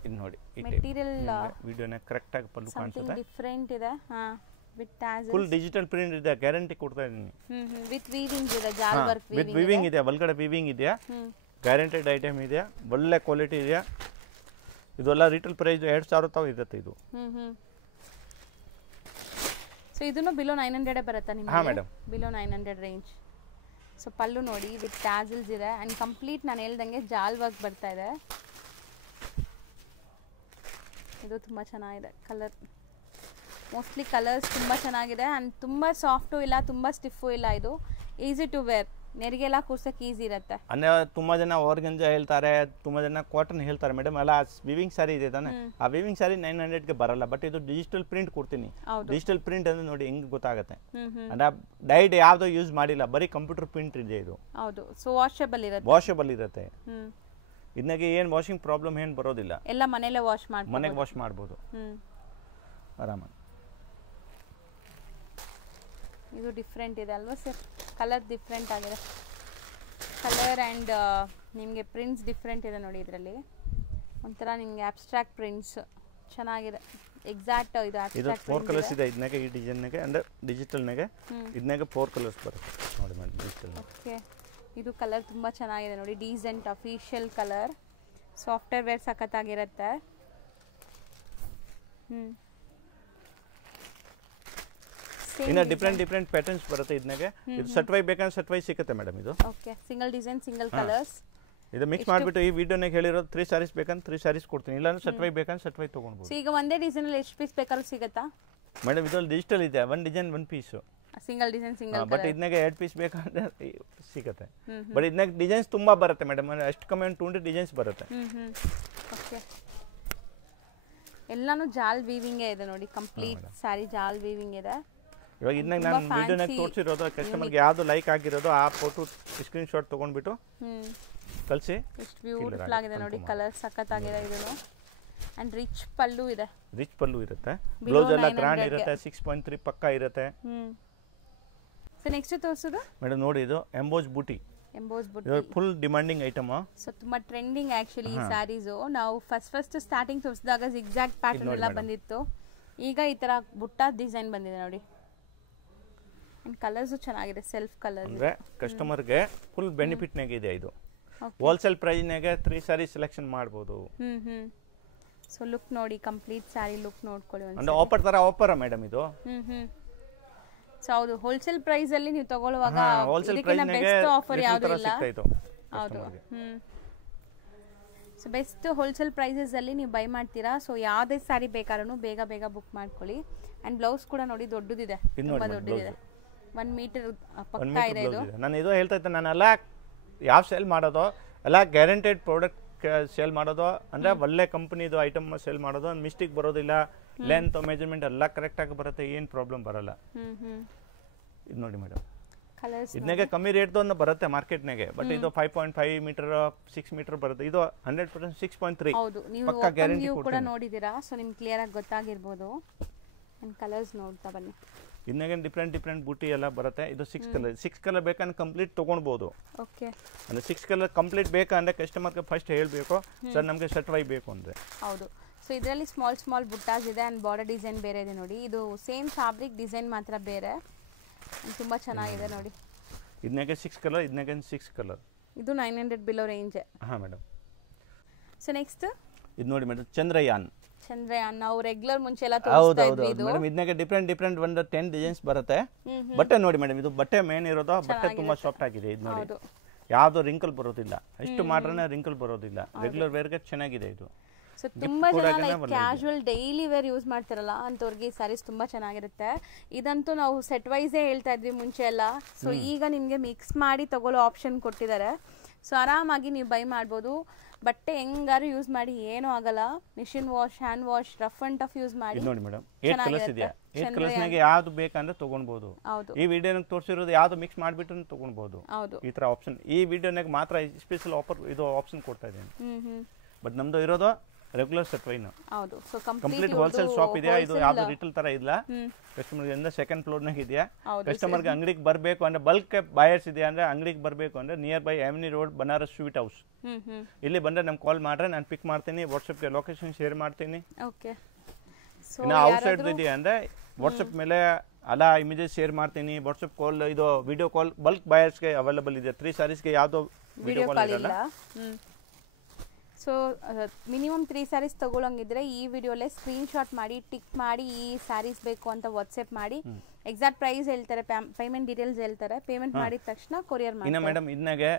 ಇದು ನೋಡಿ ಮೆಟೀರಿಯಲ್ ವಿಡಿಯೋನ ಕರೆಕ್ಟ್ ಆಗಿ ಪಲ್ಲು ಕಾಣಿಸುತ್ತೆ ಡಿಫರೆಂಟ್ ಇದೆ with tassels full digital print ಇದೆ ಗ್ಯಾರಂಟಿ ಕೊಡ್ತಾ ಇದೀನಿ ವಿತ್ ವೀವಿಂಗ್ ಇದೆ ಜಾಲ್ ವರ್ಕ್ ವಿತ್ ವೀವಿಂಗ್ ಇದೆ ಒಳಗಡೆ ವೀವಿಂಗ್ ಇದೆ ಗ್ಯಾರಂಟೆಡ್ ಐಟಮ್ ಇದೆ ಒಳ್ಳೆ ಕ್ವಾಲಿಟಿ ಇದೆ ಇದೆಲ್ಲ ರಿಟೇಲ್ ಪ್ರೈಸ್ 2000 ತಾವು ಇರುತ್ತೆ ಇದು ಸೊ ಇದನ್ನು ಬಿಲೋ 900 ಬರುತ್ತೆ ನಿಮಗೆ ಹಾಂ ಮೇಡಮ್ ಬಿಲೋ 900 ರೇಂಜ್ ಸೊ ಪಲ್ಲು ನೋಡಿ ವಿತ್ ಟ್ಯಾಸಲ್ಸ್ ಇದೆ ಆ್ಯಂಡ್ ಕಂಪ್ಲೀಟ್ ನಾನು ಹೇಳ್ದಂಗೆ ಜಾಲ್ ವರ್ಕ್ ಬರ್ತಾ ಇದೆ ಇದು ತುಂಬ ಚೆನ್ನಾಗಿದೆ ಕಲರ್ ಮೋಸ್ಟ್ಲಿ ಕಲರ್ಸ್ ತುಂಬ ಚೆನ್ನಾಗಿದೆ ಆ್ಯಂಡ್ ತುಂಬ ಸಾಫ್ಟು ಇಲ್ಲ ತುಂಬ ಸ್ಟಿಫು ಇಲ್ಲ ಇದು ಈಸಿ ಟು ವೇರ್ ನೆರಿಗೆಲ್ಲ ಕೂರ್ಸಕ್ಕೆ ಈಸಿ ಇರುತ್ತೆ ಅಂದರೆ ತುಂಬ ಜನ ಆರ್ಗಂಜಾ ಹೇಳ್ತಾರೆ ತುಂಬ ಜನ ಕಾಟನ್ ಹೇಳ್ತಾರೆ ಮೇಡಮ್ ಅಲ್ಲ ವಿವಿಂಗ್ ಸ್ಯಾರಿ ಇದೆ ತಾನೆ ಆ ವಿವಿಂಗ್ ಸ್ಯಾರಿ 900ಗೆ ಬರಲ್ಲ ಬಟ್ ಇದು ಡಿಜಿಟಲ್ ಪ್ರಿಂಟ್ ಕೊಡ್ತೀನಿ ಡಿಜಿಟಲ್ ಪ್ರಿಂಟ್ ಅಂದ್ರೆ ನೋಡಿ ಹೆಂಗ್ ಗೊತ್ತಾಗುತ್ತೆ ಅಂದ್ರೆ ಡೈಡ್ ಯಾವ್ದು ಯೂಸ್ ಮಾಡಿಲ್ಲ ಬರೀ ಕಂಪ್ಯೂಟರ್ ಪ್ರಿಂಟ್ ಇದೆ ಇದು ಹೌದು ಸೊ ವಾಷಬಲ್ ಇರುತ್ತೆ ಇದನ್ನಾಗೆ ಏನು ವಾಷಿಂಗ್ ಪ್ರಾಬ್ಲಮ್ ಏನು ಬರೋದಿಲ್ಲ ಎಲ್ಲ ಮನೆಯಲ್ಲೇ ಮನೆಗೆ ವಾಶ್ ಮಾಡ್ಬೋದು ಆರಾಮಾಗಿ ಇದು ಡಿಫ್ರೆಂಟ್ ಇದೆ ಅಲ್ವಾ ಸರ್ ಕಲರ್ ಡಿಫ್ರೆಂಟ್ ಆಗಿದೆ ಕಲರ್ ಆ್ಯಂಡ್ ನಿಮಗೆ ಪ್ರಿಂಟ್ಸ್ ಡಿಫ್ರೆಂಟ್ ಇದೆ ನೋಡಿ ಇದರಲ್ಲಿ ಒಂಥರ ನಿಮಗೆ ಅಬ್ಸ್ಟ್ರಾಕ್ಟ್ ಪ್ರಿಂಟ್ಸ್ ಚೆನ್ನಾಗಿದೆ ಎಕ್ಸಾಕ್ಟ್ ಇದು ಅಬ್ಸ್ಟ್ರಾಕ್ಟ್ 4 ಕಲರ್ಸ್ ಇದೆ ಇದನ್ನಾಗೆ ಈ ಡಿಸೈನ್ನಾಗೆ ಅಂದ್ರೆ ಡಿಜಿಟಲ್ನಾಗೆ ಇದನ್ನಾಗೆ 4 ಕಲರ್ಸ್ ಬರುತ್ತೆ ನೋಡಿ ಮೇಡಮ್ ಡಿಜಿಟಲ್ ಓಕೆ ಇದು ಕಲರ್ ತುಂಬ ಚೆನ್ನಾಗಿದೆ ನೋಡಿ decent official colour software wear ಸಖತ್ತಾಗಿರುತ್ತೆ ಇನ್ನ ಡಿಫರೆಂಟ್ ಪ್ಯಾಟರ್ನ್ಸ್ ಬರುತ್ತೆ ಇದನ್ನಾಗೆ ಇದು ಸಟ್ವೈ ಬೇಕಂದ್ರೆ ಸಟ್ವೈ ಸಿಗುತ್ತೆ ಮೇಡಮ್ ಇದು okay single design single colours ಇದು ಮಿಕ್ಸ್ ಮಾಡಿಬಿಟ್ಟು ಈ ವಿಡಿಯೋನಾಗ ಹೇಳಿರೋದು 3 ಸ್ಯಾರೀಸ್ ಬೇಕಂದ್ರೆ 3 ಸ್ಯಾರೀಸ್ ಕೊಡ್ತೀನಿ ಇಲ್ಲಾಂದ್ರೆ ಸಟ್ವೈ ಬೇಕಂದ್ರೆ ಸಟ್ವೈ ತಗೊಳ್ಬೋದು ಈಗ ಒಂದೇ ಡಿಸೈನ್ ಅಲ್ಲಿ ಎಷ್ಟು ಪೀಸ್ ಬೇಕಾದ್ರೂ ಸಿಗುತ್ತಾ ಮೇಡಮ್ ಇದರಲ್ಲಿ ಡಿಜಿಟಲ್ ಇದೆ ಒಂದು ಡಿಸೈನ್ ಒಂದು piece single design single but ಇದನ್ನಾಗೆ 2 ಪೀಸ್ ಬೇಕಂದ್ರೆ ಸಿಗುತ್ತೆ ಬಟ್ ಇದನ್ನಾಗ ಡಿಸೈನ್ಸ್ ತುಂಬಾ ಬರುತ್ತೆ ಮೇಡಮ್ ಅಷ್ಟು ಕಮ್ಮಿ 200 ಡಿಸೈನ್ಸ್ ಬರುತ್ತೆ ಓಕೆ ಎಲ್ಲಾನು ಜಾಲ್ ವೀವಿಂಗ್ ಇದೆ ನೋಡಿ ಕಂಪ್ಲೀಟ್ ಸ್ಯಾರಿ ಜಾಲ್ ವೀವಿಂಗ್ ಇದೆ ಇವಾಗ ಇದನ್ನಾಗ ನಾನು ವಿಡಿಯೋನಾಗ ತೋರಿಸಿರೋದು ಕಸ್ಟಮರ್ಗೆ ಯಾವುದು ಲೈಕ್ ಆಗಿರೋದು ಆ ಫೋಟೋ ಸ್ಕ್ರೀನ್ ಶಾಟ್ ತಗೊಂಡ್ಬಿಟ್ಟು ಕಳಿಸಿ ಎಷ್ಟು ಬ್ಯೂಟಿಫುಲ್ ಆಗಿದೆ ನೋಡಿ ಕಲರ್ ಸಖತ್ತಾಗಿದೆ ಇದನ್ನು ಅಂಡ್ ರಿಚ್ ಪಲ್ಲು ಇದೆ ರಿಚ್ ಪಲ್ಲು ಇರುತ್ತೆ ಬ್ಲೌಸ್ ಎಲ್ಲ ಗ್ರ್ಯಾಂಡ್ ಇರುತ್ತೆ 6.3 ಪಕ್ಕ ಇರುತ್ತೆ ಸೊ ನೆಕ್ಸ್ಟ್ ತೋರಿಸೋದು ಮೇಡಮ್ ನೋಡಿ ಇದು emboss booti full demanding item so ತುಂಬಾ ಟ್ರೆಂಡಿಂಗ್ ಆಕ್ಚುಲಿ ಈ ಸ್ಯಾರೀಸ್ ನಾವು ಫಸ್ಟ್ ಸ್ಟಾರ್ಟಿಂಗ್ ತೋರಿಸಿದಾಗ ಜಿಗ್ಜಾಗ್ ಪ್ಯಾಟರ್ನ್ ಎಲ್ಲ ಬಂದಿತ್ತು ಈಗ ಈ ತರ ಬುಟ್ಟ ಡಿಸೈನ್ ಬಂದಿದೆ ನೋಡಿ ಅಂಡ್ ಕಲರ್ಸ್ ಚೆನ್ನಾಗಿದೆ ಸೆಲ್ಫ್ ಕಲರ್ ಅಂದ್ರೆ ಕಸ್ಟಮರ್ಗೆ ಫುಲ್ ಬೆನಿಫಿಟ್ ನಾಗ ಇದೆ ಇದು ಹೋಲ್ಸೇಲ್ ಪ್ರೈಸ್ ನಾಗ 3 ಸ್ಯಾರಿ ಸೆಲೆಕ್ಷನ್ ಮಾಡಬಹುದು ಸೊ ಲುಕ್ ನೋಡಿ ಕಂಪ್ಲೀಟ್ ಸ್ಯಾರಿ ಲುಕ್ ನೋಡ್ಕೊಳ್ಳಿ ಅಂದ್ರೆ ಆಫರ್ ತರ ಆಫರ್ ಮೇಡಮ್ ಇದು ಸೊ ಹೌದು ಹೋಲ್ಸೇಲ್ ಪ್ರೈಸ್ ಅಲ್ಲಿ ನೀವು ತಗೊಳ್ಳುವಾಗ ಇದಕ್ಕಿಂತ ಬೆಸ್ಟ್ ಆಫರ್ ಯಾವುದು ಇಲ್ಲ ಹೌದು ಸೊ ಬೆಸ್ಟ್ ಹೋಲ್ಸೇಲ್ ಪ್ರೈಸಸ್ ಅಲ್ಲಿ ನೀವು ಬೈ ಮಾಡ್ತೀರಾ ಸೊ ಯಾವುದೇ ಸ್ಯಾರಿ ಬೇಕಾದ್ರೂ ಬೇಗ ಬುಕ್ ಮಾಡ್ಕೊಳ್ಳಿ ಅಂಡ್ ಬ್ಲೌಸ್ ಕೂಡ ನೋಡಿ ದೊಡ್ಡದಿದೆ ತುಂಬಾ ದೊಡ್ಡದಿದೆ 1 ಮೀಟರ್ ಪಕ್ಕ ಇದೆ ಇದು ನಾನು ಇದು ಹೇಳ್ತಾ ಇದ್ದೆ ನಾನೆಲ್ಲ ಯಾವ ಸೇಲ್ ಮಾಡೋದು ಎಲ್ಲ ಗ್ಯಾರಂಟೆಡ್ ಪ್ರಾಡಕ್ಟ್ ಸೇಲ್ ಮಾಡೋದು ಅಂದ್ರೆ ಒಳ್ಳೆ ಕಂಪನಿದು ಐಟಮ್ ಸೇಲ್ ಮಾಡೋದು ಮಿಸ್ಟೇಕ್ ಬರೋದಿಲ್ಲ ಲೆಂತ್ ಮೆಜರ್ಮೆಂಟ್ ಎಲ್ಲ ಕರೆಕ್ಟ್ ಆಗಿ ಬರುತ್ತೆ ಏನು ಪ್ರಾಬ್ಲಮ್ ಬರಲ್ಲ ಇದು ನೋಡಿ ಮೇಡಮ್ ಇದನ್ನಾಗೆ ಕಮ್ಮಿ ರೇಟ್ ಒಂದು ಬರುತ್ತೆ ಮಾರ್ಕೆಟ್ನಾಗೆ ಬಟ್ ಇದು 5.5 ಮೀಟರ್ 6 ಮೀಟರ್ ಬರುತ್ತೆ ಇದು 100% 6.3 ಹೌದು ನೀವು ಓಪನ್ ವ್ಯೂ ಕೂಡ ನೋಡಿದಿರಾ ಸೊ ನಿಮಗೆ ಕ್ಲಿಯರ್ ಆಗಿ ಗೊತ್ತಾಗಿರಬಹುದು ಅಂಡ್ ಕಲರ್ಸ್ ನೋಡ್ತಾ ಬನ್ನಿ ಇದನ್ನಾಗೆ ಡಿಫರೆಂಟ್ ಬೂಟಿ ಎಲ್ಲ ಬರುತ್ತೆ ಇದು 6 ಕಲರ್ ಬೇಕಂದ್ರೆ ಕಂಪ್ಲೀಟ್ ತಗೊಳ್ಬಹುದು ಓಕೆ ಅಂದ್ರೆ 6 ಕಲರ್ ಕಂಪ್ಲೀಟ್ ಬೇಕಂದ್ರೆ ಕಸ್ಟಮರ್ಗೆ ಫಸ್ಟ್ ಹೇಳಬೇಕು ಸರ್ ನಮಗೆ ಶರ್ಟ್ ವೈ ಬೇಕು ಅಂದ್ರೆ ಹೌದು ಸೊ ಇದರಲ್ಲಿ ಸ್ಮಾಲ್ ಬುಟ್ಟಾಸ್ ಇದೆ ಅಂಡ್ ಬಾರ್ಡರ್ ಡಿಸೈನ್ ಬೇರೆ ಇದೆ ನೋಡಿ ಇದು ಸೇಮ್ ಫ್ಯಾಬ್ರಿಕ್ ಡಿಸೈನ್ ಮಾತ್ರ ಬೇರೆ ತುಂಬಾ ಚೆನ್ನಾಗಿದೆ ನೋಡಿ ಇದನ್ನಾಗೆ 6 ಕಲರ್ ಇದನ್ನಾಗೆ 6 ಕಲರ್ ಇದು 900 ಬಿಲೋ ರೇಂಜ್ ಹಾ ಮೇಡಮ್ ಸೊ ನೆಕ್ಸ್ಟ್ ಇದು ನೋಡಿ ಮೇಡಮ್ ಚಂದ್ರಯಾನ್ ನಾವು ರೆಗ್ಯುಲರ್ ಮುಂಚೆ ಎಲ್ಲ ತೋರಿಸ್ತಾ ಇದ್ವಿ ಇದು ಮೇಡಮ್ ಇದನ್ನಾಗೆ ಡಿಫರೆಂಟ್ ಒಂದು 10 ಡಿಸೈನ್ಸ್ ಬರುತ್ತೆ ಬಟ್ಟೆ ನೋಡಿ ಮೇಡಮ್ ಇದು ಬಟ್ಟೆ ಮೇನ್ ಇರೋದು ಬಟ್ಟೆ ತುಂಬಾ ಸಾಫ್ಟ್ ಆಗಿದೆ ಇದು ನೋಡಿ ಯಾವುದು ರಿಂಕಲ್ ಬರೋದಿಲ್ಲ ಎಷ್ಟು ಮಾಡ್ರನೇ ರಿಂಕಲ್ ಬರೋದಿಲ್ಲ ರೆಗ್ಯುಲರ್ ವೇರ್ಗೆ ಚೆನ್ನಾಗಿದೆ ಇದು ಸೊ ತುಂಬಾ ಜನ like casual daily wear use ಮಾಡ್ತಾರಲ್ಲ ಅಂತವ್ರಿಗೆ ಈ ಸ್ಯಾರೀಸ್ ತುಂಬಾ ಚೆನ್ನಾಗಿರುತ್ತೆ ಇದಂತೂ ನಾವು ಸೆಟ್ ವೈಸೇ ಹೇಳ್ತಾ ಇದ್ವಿ ಮುಂಚೆ ಎಲ್ಲ ಸೊ ಈಗ ನಿಮಗೆ ಮಿಕ್ಸ್ ಮಾಡಿ ತಗೊಳ್ಳೋ ಆಪ್ಷನ್ ಕೊಟ್ಟಿದ್ದಾರೆ ಸೊ ಆರಾಮಾಗಿ ನೀವು ಬೈ ಮಾಡ್ಬೋದು ಬಟ್ಟೆ ಹೆಂಗಾರು ಯೂಸ್ ಮಾಡಿ ಏನೂ ಆಗಲ್ಲ machine wash hand wash rough and tough use ಮಾಡಿ ನೋಡಿ ಮೇಡಮ್ 8 ಕಲರ್ಸ್ ಇದೆ 8 ಕಲರ್ಸ್ ನಾಗೆ ಯಾವುದು ಬೇಕಂದ್ರೆ ತಗೊಳ್ಬಹುದು ಈ ವಿಡಿಯೋನಾಗ ತೋರಿಸಿರೋದು ಯಾವುದು ಮಿಕ್ಸ್ ಮಾಡಿಬಿಟ್ಟು ತಗೊಳ್ಬಹುದು ಈ ತರ ಆಪ್ಷನ್ ಈ ವಿಡಿಯೋನಾಗ ಮಾತ್ರ ಸ್ಪೆಷಲ್ ಆಫರ್ ಇದು ಆಪ್ಷನ್ ಕೊಡ್ತಾ ಇದ್ದೀನಿ ಬಟ್ ನಮ್ದು ಇರೋದು ರೆಗ್ಯುಲರ್ ಸೆಟ್ವೈನ್. ಹೌದು. ಸೊ ಕಂಪ್ಲೀಟ್ ಹೋಲ್ಸೇಲ್ ಶಾಪ್ ಇದೆಯಾ, ಇದು ಯಾವ್ದು ರಿಟೇಲ್ ತರ ಇಲ್ಲ. ಕಸ್ಟಮರ್ಗೆ ಅಂದ್ರೆ ಸೆಕೆಂಡ್ ಫ್ಲೋರ್ ನಾಗ ಇದೆಯಾ. ಕಸ್ಟಮರ್ಗೆ ಅಂಗಡಿಗೆ ಬರಬೇಕು ಅಂದ್ರೆ ಬಲ್ಕ್ ಬಯರ್ಸ್ ಇದೆಯಾ ಅಂದ್ರೆ ಅಂಗಡಿಗೆ ಬರಬೇಕು ಅಂದ್ರೆ ನಿಯರ್ ಬೈ ಎಮ್ನಿ ರೋಡ್ ಬನಾರಸ್ ಸ್ವೀಟ್ ಹೌಸ್, ಇಲ್ಲಿ ಬಂದ್ರೆ ನಮ್ಗೆ ಕಾಲ್ ಮಾಡ್ರೆ ನಾನು ಪಿಕ್ ಮಾಡ್ತೀನಿ, ವಾಟ್ಸಪ್ಗೆ ಲೊಕೇಶನ್ ಶೇರ್ ಮಾಡ್ತೀನಿ. ಓಕೆ. ಇನ್ನು ಔಟ್ ಸೈಡ್ ಇದೆಯಾ ಅಂದ್ರೆ ವಾಟ್ಸಪ್ ಮೇಲೆ ಅಲ್ಲ ಇಮೇಜಸ್ ಶೇರ್ ಮಾಡ್ತೀನಿ. ವಾಟ್ಸಪ್ ಕಾಲ್ ಇದು ವಿಡಿಯೋ ಕಾಲ್ ಬಲ್ಕ್ ಬಯರ್ಸ್ಗೆ ಅವೈಲೇಬಲ್ ಇದೆ. 3 ಸ್ಯಾರೀಸ್ಗೆ ಯಾವುದೋ ವಿಡಿಯೋ ಕಾಲ್ ಇಲ್ಲ. ಸೊ ಮಿನಿಮಮ್ 3 ಸ್ಯಾರೀಸ್ ತಗೊಳ್ಳಂಗಿದ್ರೆ ಈ ವಿಡಿಯೋಲೆ ಸ್ಕ್ರೀನ್ಶಾಟ್ ಮಾಡಿ ಟಿಕ್ ಮಾಡಿ ಈ ಸ್ಯಾರೀಸ್ ಬೇಕು ಅಂತ ವಾಟ್ಸಪ್ ಮಾಡಿ ಎಕ್ಸಾಕ್ಟ್ ಪ್ರೈಸ್ ಹೇಳ್ತಾರೆ, ಪೇಮೆಂಟ್ ಡೀಟೇಲ್ಸ್ ಹೇಳ್ತಾರೆ. ಪೇಮೆಂಟ್ ಮಾಡಿದ ತಕ್ಷಣ ಕೊರಿಯರ್ ಮಾಡಿ. ಇನ್ನು ಮೇಡಮ್ ಇದನ್ನಾಗೆ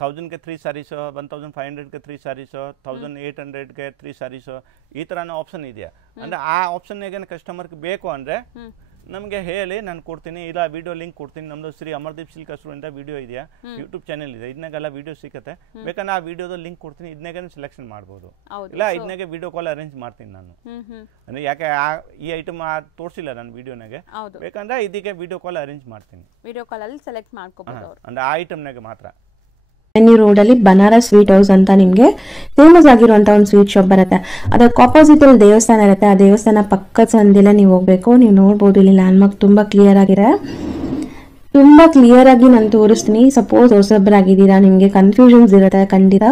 1000ಗೆ 3 ಸ್ಯಾರೀಸ್, 1500ಗೆ 3 ಸ್ಯಾರೀಸ್, 1800ಗೆ 3 ಸ್ಯಾರೀಸ್ ಈ ಥರನೂ ಆಪ್ಷನ್ ಇದೆಯಾ ಅಂದರೆ ಆ ಆಪ್ಷನ್ಗೆ ಕಸ್ಟಮರ್ಗೆ ಬೇಕು ಅಂದರೆ ನಮಗೆ ಹೇಳಿ ನಾನು ಕೊಡ್ತೀನಿ, ಇಲ್ಲ ವಿಡಿಯೋ ಲಿಂಕ್ ಕೊಡ್ತೀನಿ. ನಮ್ಮದು ಶ್ರೀ ಅಮರ್ದೀಪ್ ಸಿಲ್ಕ್ ಹಸ್ರು ಅಂತ ವಿಡಿಯೋ ಇದೆಯಾ, ಯೂಟ್ಯೂಬ್ ಚಾನೆಲ್ ಇದೆ, ಇದನ್ನಾಗೆಲ್ಲ ವಿಡಿಯೋ ಸಿಗುತ್ತೆ. ಬೇಕಂದ್ರೆ ಆ ವಿಡಿಯೋದ ಲಿಂಕ್ ಕೊಡ್ತೀನಿ, ಇದನ್ನಾಗೆ ಸೆಲೆಕ್ಷನ್ ಮಾಡ್ಬೋದು. ಇಲ್ಲ ಇದನ್ನಾಗೆ ವಿಡಿಯೋ ಕಾಲ್ ಅರೇಂಜ್ ಮಾಡ್ತೀನಿ ನಾನು. ಅಂದರೆ ಯಾಕೆ ಈ ಐಟಮ್ ತೋರಿಸಿಲ್ಲ ನಾನು ವಿಡಿಯೋನಾಗೆ, ಬೇಕಂದ್ರೆ ಇದಕ್ಕೆ ವಿಡಿಯೋ ಕಾಲ್ ಅರೇಂಜ್ ಮಾಡ್ತೀನಿ. ವಿಡಿಯೋ ಕಾಲಲ್ಲಿ ಸೆಲೆಕ್ಟ್ ಮಾಡ್ಕೋಬೋದು ಅಂದರೆ ಆ ಐಟಮ್ನಾಗೆ ಮಾತ್ರ. ಎನಿ ರೋಡಲ್ಲಿ ಬನಾರಸ್ ಸ್ವೀಟ್ ಹೌಸ್ ಅಂತ ನಿಮಗೆ ಫೇಮಸ್ ಆಗಿರುವಂಥ ಒಂದು ಸ್ವೀಟ್ ಶಾಪ್ ಬರುತ್ತೆ. ಅದಕ್ಕೆ ಆಪೋಸಿಟ್ ಅಲ್ಲಿ ದೇವಸ್ಥಾನ ಇರುತ್ತೆ. ಆ ದೇವಸ್ಥಾನ ಪಕ್ಕದ ಸಂದಿಲ್ಲ ನೀವು ಹೋಗ್ಬೇಕು. ನೀವು ನೋಡ್ಬೋದು ಇಲ್ಲಿ ಲ್ಯಾಂಡ್ಮಾರ್ಕ್ ತುಂಬ ಕ್ಲಿಯರ್ ಆಗಿ ನಾನು ತೋರಿಸ್ತೀನಿ. ಸಪೋಸ್ ಹೊಸಬ್ರಾಗಿದ್ದೀರಾ, ನಿಮಗೆ ಕನ್ಫ್ಯೂಷನ್ಸ್ ಇರುತ್ತೆ ಖಂಡಿತ,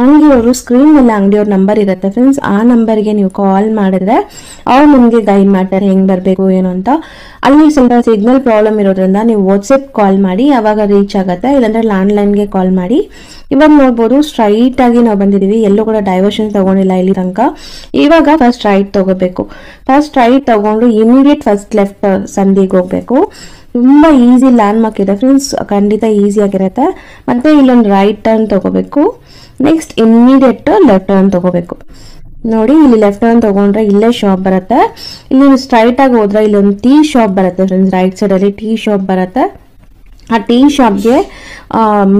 ಅಂಗಡಿಯವರು ಸ್ಕ್ರೀನ್ ಮೇಲೆ ಅಂಗಡಿಯವ್ರ ನಂಬರ್ ಇರುತ್ತೆ ಫ್ರೆಂಡ್ಸ್, ಆ ನಂಬರ್ಗೆ ನೀವು ಕಾಲ್ ಮಾಡಿದ್ರೆ ಅವ್ರು ನಿಮಗೆ ಗೈಡ್ ಮಾಡ್ತಾರೆ ಹೆಂಗೆ ಬರಬೇಕು ಏನು ಅಂತ. ಅಲ್ಲಿ ಸ್ವಲ್ಪ ಸಿಗ್ನಲ್ ಪ್ರಾಬ್ಲಮ್ ಇರೋದ್ರಿಂದ ನೀವು ವಾಟ್ಸಪ್ ಕಾಲ್ ಮಾಡಿ, ಅವಾಗ ರೀಚ್ ಆಗುತ್ತೆ. ಇಲ್ಲಾಂದ್ರೆ ಲ್ಯಾಂಡ್ಲೈನ್ಗೆ ಕಾಲ್ ಮಾಡಿ. ಇವಾಗ ನೋಡ್ಬೋದು ಸ್ಟ್ರೈಟ್ ಆಗಿ ನಾವು ಬಂದಿದ್ದೀವಿ, ಎಲ್ಲೂ ಕೂಡ ಡೈವರ್ಷನ್ ತಗೊಂಡಿಲ್ಲ ಇಲ್ಲಿ ತನಕ. ಇವಾಗ ಫಸ್ಟ್ ರೈಟ್ ತಗೋಬೇಕು. ಫಸ್ಟ್ ರೈಟ್ ತಗೊಂಡು ಇಮಿಡಿಯೇಟ್ ಫಸ್ಟ್ ಲೆಫ್ಟ್ ಸಂದಿಗೆ ಹೋಗ್ಬೇಕು. ತುಂಬ ಈಸಿ ಲ್ಯಾಂಡ್ ಮಾರ್ಕ್ ಇದೆ ಫ್ರೆಂಡ್ಸ್, ಖಂಡಿತ ಈಸಿ ಆಗಿರುತ್ತೆ. ಮತ್ತೆ ಇಲ್ಲೊಂದು ರೈಟ್ ಟರ್ನ್ ತಗೋಬೇಕು. ನೆಕ್ಸ್ಟ್ ಇಮಿಡಿಯೇಟ್ ಲೆಫ್ಟ್ ಟರ್ನ್ ತಗೋಬೇಕು. ನೋಡಿ ಇಲ್ಲಿ ಲೆಫ್ಟ್ ಟರ್ನ್ ತಗೊಂಡ್ರೆ ಇಲ್ಲೇ ಶಾಪ್ ಬರುತ್ತೆ. ಇಲ್ಲಿ ಸ್ಟ್ರೈಟ್ ಆಗಿ ಹೋದ್ರೆ ಇಲ್ಲೊಂದು ಟೀ ಶಾಪ್ ಬರುತ್ತೆ ಫ್ರೆಂಡ್ಸ್, ರೈಟ್ ಸೈಡ್ ಅಲ್ಲಿ ಟೀ ಶಾಪ್ ಬರುತ್ತೆ. ಆ ಟೀ ಶಾಪ್ಗೆ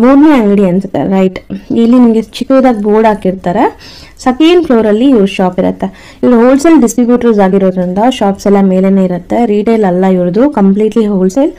3ನೇ ಅಂಗಡಿ ಅನ್ಸುತ್ತೆ ರೈಟ್. ಇಲ್ಲಿ ನಿಮಗೆ ಚಿಕ್ಕದಾಗಿ ಬೋರ್ಡ್ ಹಾಕಿರ್ತಾರೆ. ಸೆಕೆಂಡ್ ಫ್ಲೋರ್ ಅಲ್ಲಿ ಇವ್ರ ಶಾಪ್ ಇರುತ್ತೆ. ಇವ್ರು ಹೋಲ್ಸೇಲ್ ಡಿಸ್ಟ್ರಿಬ್ಯೂಟರ್ಸ್ ಆಗಿರೋದ್ರಿಂದ ಶಾಪ್ಸ್ ಎಲ್ಲ ಮೇಲೇನೆ ಇರುತ್ತೆ. ರಿಟೇಲ್ ಅಲ್ಲ ಇವ್ರದ್ದು, ಕಂಪ್ಲೀಟ್ಲಿ ಹೋಲ್ಸೇಲ್.